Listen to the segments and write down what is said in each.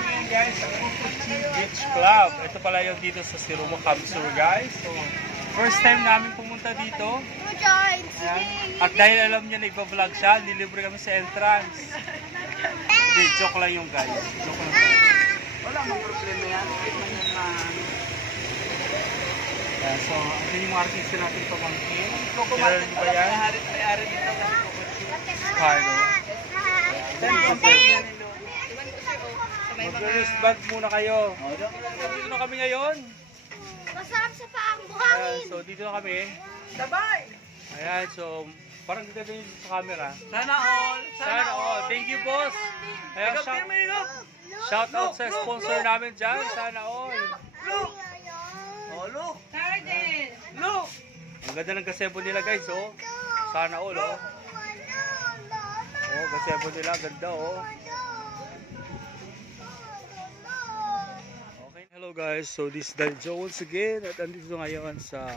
kami ngayon guys sa Kukuchi Beach Club. Ito pala yung dito sa Siruma Kamsur guys. So, first time namin pumunta dito. Ayan. At dahil alam niya na ipa-vlog siya, nilibre kami sa entrance. Hindi, joke lang yung guys. Joke lang. Wala mong problema yan. Yeah, so, ito yung mga artista natin pamangkin. Coco Martin ba yan? May-ari dito kasi Kukuchi. Carlo. Mag-wristband muna kayo. Dito na kami ngayon. Masarap sa paang buhangin. So, dito na kami. Sabay! Ayan, so, parang dito din sa camera. Sana all! Sana all. Thank you, boss. Ayan, shout out sa sponsor namin dyan. Sana all. Look! Oh, look! Sardin! Look! Ang ganda ng gazebo nila, guys, oh. Sana all, oh. Oh, gazebo nila, ganda, oh. Okay, hello guys. So, this is Dario once again. At andito ngayon sa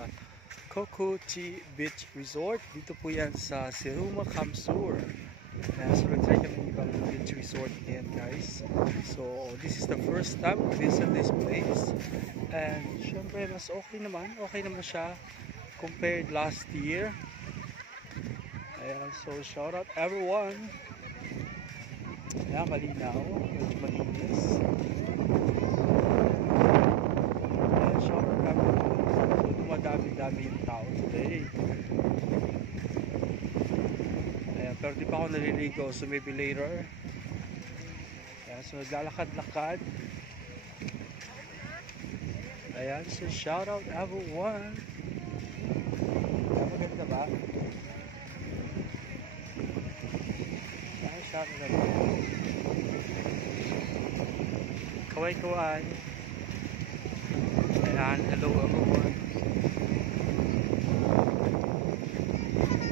Kukuchi Beach Resort. Dito po yan sa Siruma Kamsur. So, nag-try kami ibang beach resort ngayon guys. So, this is the first time to visit this place. And, syempre, mas okay naman. Okay naman siya compared last year. Ayan, so shout out everyone. Ayan, malinaw. Medyo malinis. Ayan, shout out everyone. So, dumadami-dami yung tao today. Ayan, pero di pa ako naliligo, so maybe later. Ayan, so naglalakad-lakad. Ayan, so shout out everyone. Ayan, maganda ba? Ayan, shout out everyone. Kaway-kaway. Ayan, hello everyone.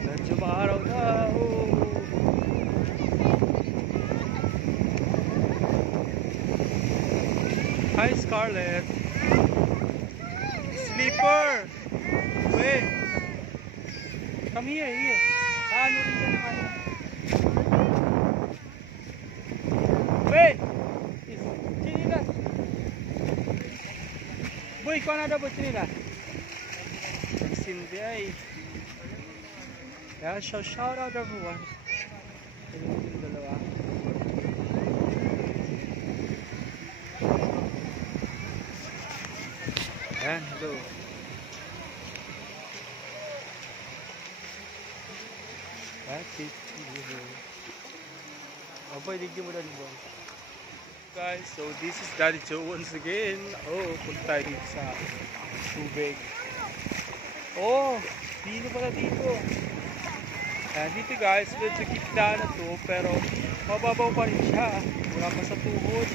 Medyo maaraw na. Hi Scarlett. Sleeper. Wait. Come here. Ano rin yan ang ano? Wait. Chinilas. Boy, ikaw na daw ba chinilas? Nagsindi ay. Yeah, so shout out everyone. Yung dalawa. Ayan, hello. Oh boy, digyan mo na rin boy. Guys, so this is Daddy Joe once again. Oh, punta tayo dito sa tubig. Oh, dito pala dito. Dito guys, medyo gitna na to, pero mababaw pa rin siya. Wala pa sa tuhod.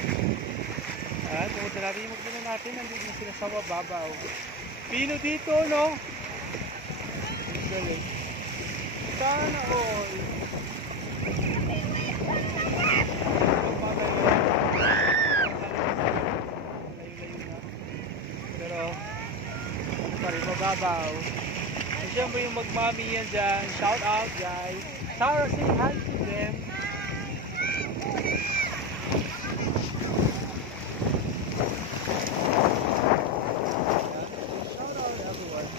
Tungkol natin yung magdala natin, nandito na sila sa mababaw. Pino dito, no? Galing. Sana all. Pero, pa rin mababaw. Siyempre yung magmami yan dyan. Shout out guys. Sarah, say hi to them. Shout out everyone.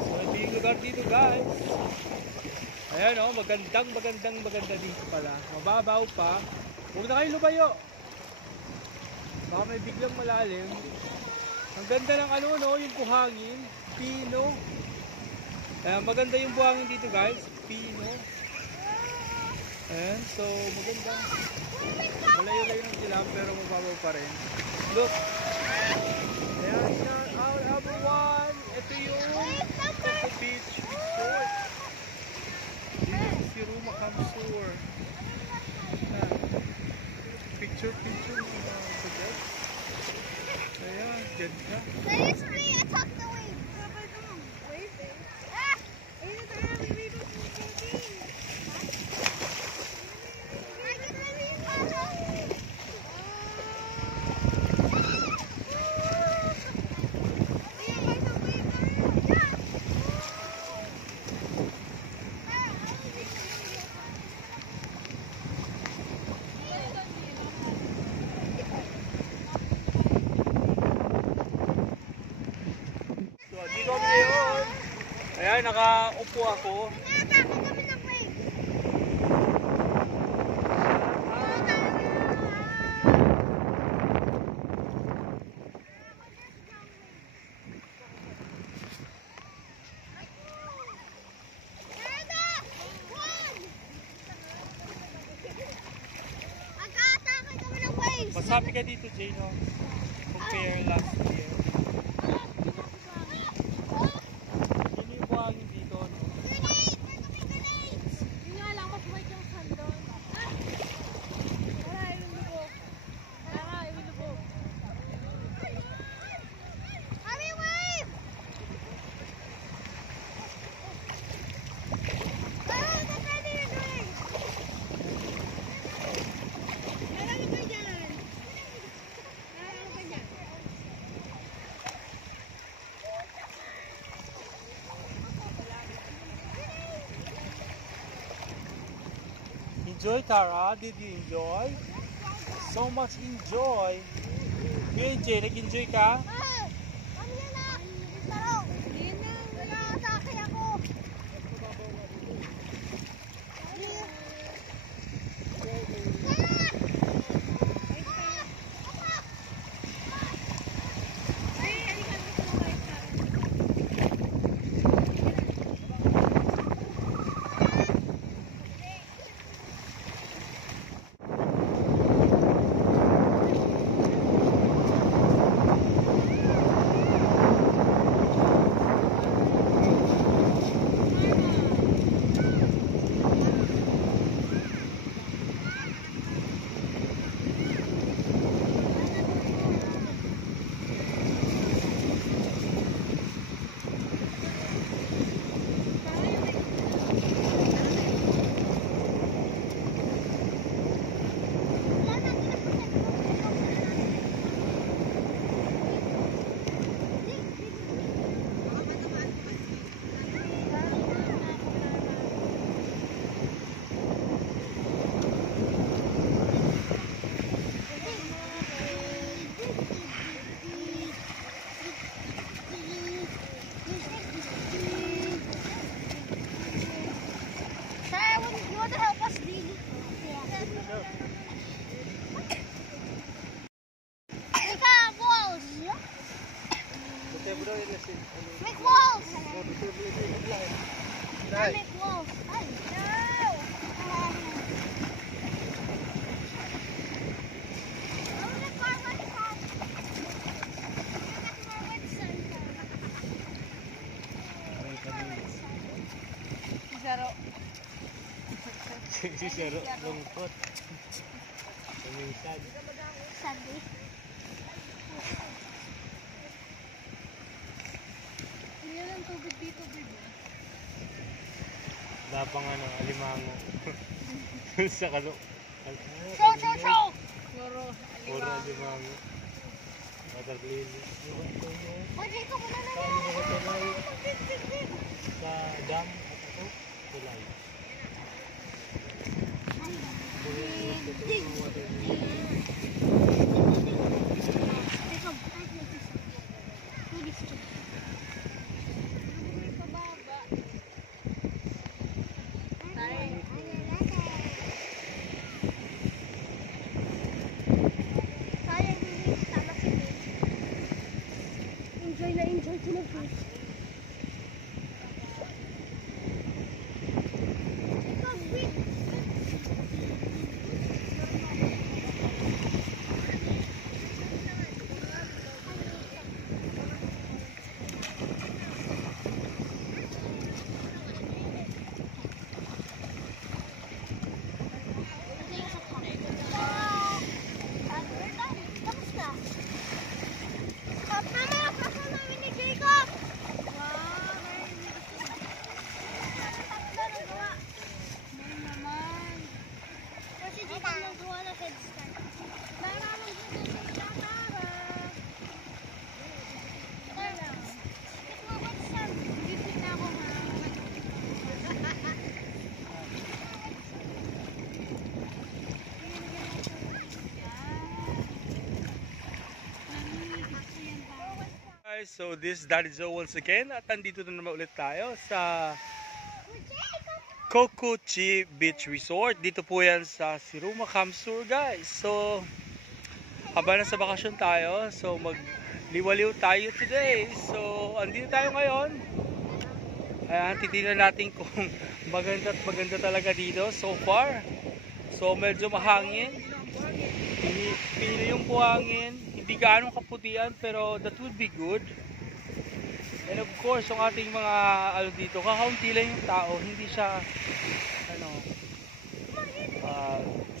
So ito yung lugar dito guys. Ayan o, maganda dito pala. Mababaw pa. Huwag na kayo lumayo. Baka may biglang malalim. Ang ganda ng ano no, yung buhangin. Pino. Maganda yung buhangin dito guys, pino. Ayan, so maganda. Malayo-layo ng silang pero mababaw pa rin. Look. Ayan, shout out everyone. Ito yung Kukuchi Beach Resort. Dito sa Siruma Kamsur. Picture. Ayan, ganda. Seriously, I talked the way. Ayan, nakaupo ako. Inaatake kami ng wave. Nag-aatake kami ng waves. Mas happy ka dito, Jay, no? Compare last year. Yun yung buhangin dito, no? Yun nga lang, mas white yung sun doon. Tara, ilulubog. Tara, ilulubog. Hurry, wave! Tara, that's what you're doing. Tara, ito dyan. Tara, ito dyan. Enjoy, Tara? Did you enjoy? So much enjoy. Good, Jay. Nag-enjoy ka? Ah! Kami yan na! Taro! Hindi na! Nag-aatake ako! You want to help us, Lily? Make walls. Make walls. Make walls. Si Sero, lungkot. Kuminsan. Sabi. Hindi lang tubig dito, baby. Wala pang alimango. Sa kalo. Show! Puro alimango. Water lily. Pwede ka muna na Sa dam at ako, tulay. Enjoy na enjoy ko na fish. Tapos na! Mama, kasama namin ni Jacob! Guys, so this is Daddy Joe once again at nandito na naman ulit tayo sa Cocochi Beach Resort. Dito po yan sa Siruma Kamsur guys. So habang nasa bakasyon tayo, so magliwaliw tayo today. So andito tayo ngayon. Ayan, titignan natin kung maganda at maganda talaga dito so far. So medyo mahangin. Pili yung buhangin. Hindi gaano kaputian pero that would be good. And of course, yung ating mga dito, kakaunti lang yung tao, hindi siya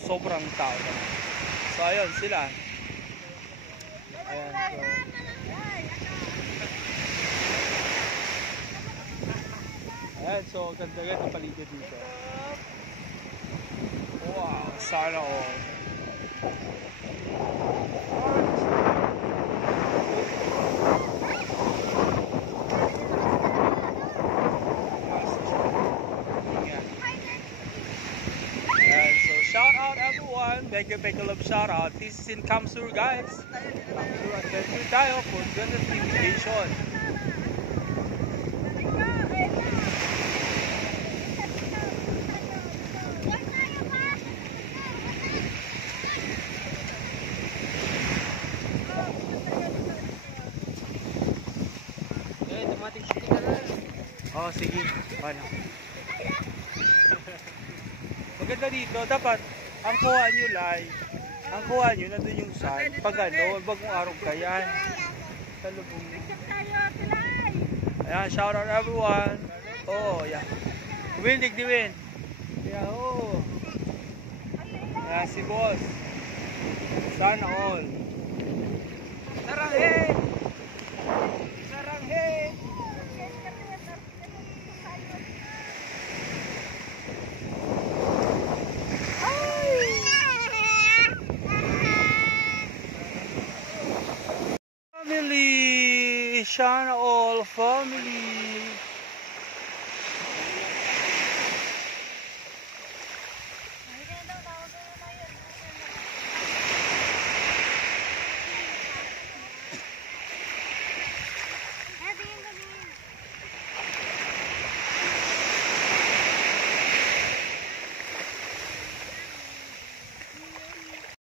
sobrang tao. So ayun sila. Ayan, so ganda-ganda paligid dito. Wow, sana all. Shout out everyone, mega love shout out. This is in Kamsur guys. Kamsur adventure tayo for goodness vacation. Oh sige, paano? Maganda dito, dapat ang kuha nyo live. Ang kuha nyo, nandun yung sun. Pag bagong araw ka yan. Sa lubong. Ayan, shout out everyone. Oh, yeah. Windig di win. Yeah, oh. Ayan, si boss. Sana all. Saranghe! Saranghe! Family, Shana all family.